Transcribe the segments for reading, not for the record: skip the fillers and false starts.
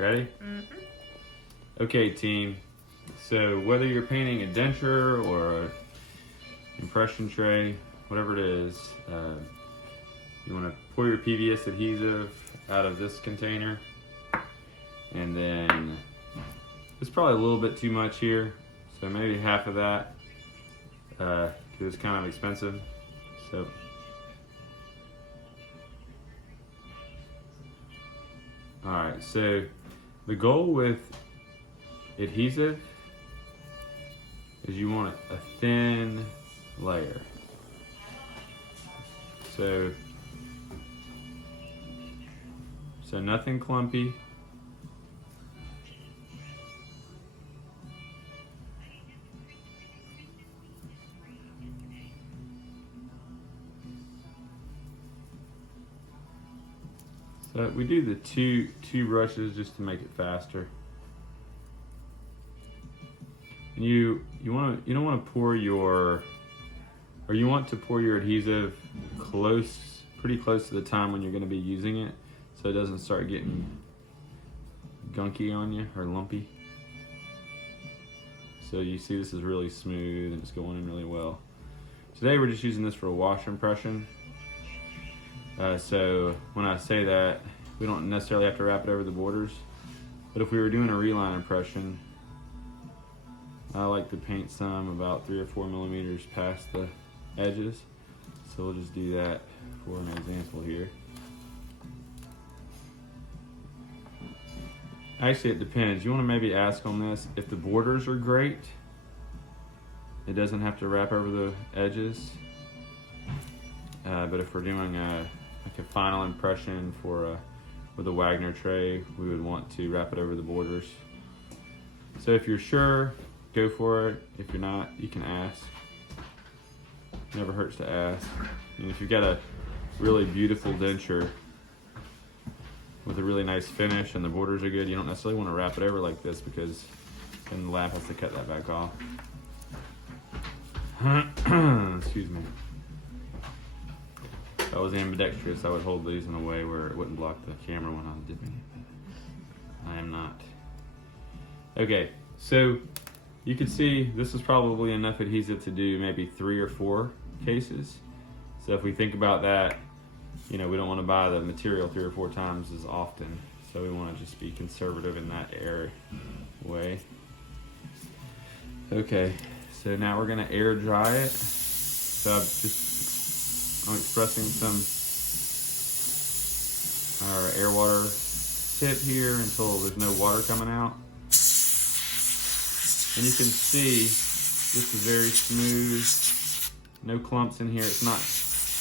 Ready? Okay, team. So whether you're painting a denture or an impression tray, whatever it is, you want to pour your PVS adhesive out of this container, and then it's probably a little bit too much here, so maybe half of that, because it's kind of expensive. So alright, so the goal with adhesive is you want a thin layer. So nothing clumpy. So we do the two brushes just to make it faster. And you don't want to pour your, or you want to pour your adhesive pretty close to the time when you're going to be using it, so it doesn't start getting gunky on you or lumpy. So you see this is really smooth and it's going in really well. Today we're just using this for a wash impression. So when I say that, we don't necessarily have to wrap it over the borders, but if we were doing a reline impression, I like to paint some about 3 or 4 millimeters past the edges. So we'll just do that for an example here. Actually, it depends. You want to maybe ask on this, if the borders are great, it doesn't have to wrap over the edges. But if we're doing like a final impression for with a Wagner tray, we would want to wrap it over the borders. So if you're sure, go for it. If you're not, you can ask. Never hurts to ask. And if you've got a really beautiful denture with a really nice finish and the borders are good, you don't necessarily want to wrap it over like this, because then the lab has to cut that back off. Excuse me. If I was ambidextrous, I would hold these in a way where it wouldn't block the camera when I was dipping. I am not. Okay, so you can see this is probably enough adhesive to do maybe 3 or 4 cases. So if we think about that, you know, we don't want to buy the material 3 or 4 times as often. So we want to just be conservative in that way. Okay, so now we're going to air dry it. So I'm expressing some air water tip here until there's no water coming out. And you can see this is very smooth, no clumps in here. It's not,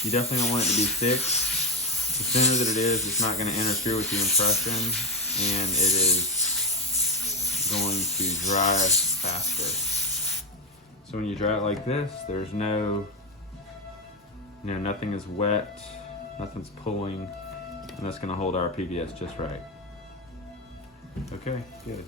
you definitely don't want it to be thick. The thinner that it is, it's not going to interfere with the impression, and it is going to dry faster. So when you dry it like this, there's nothing is wet, nothing's pulling, and that's going to hold our PVS just right. Okay, good.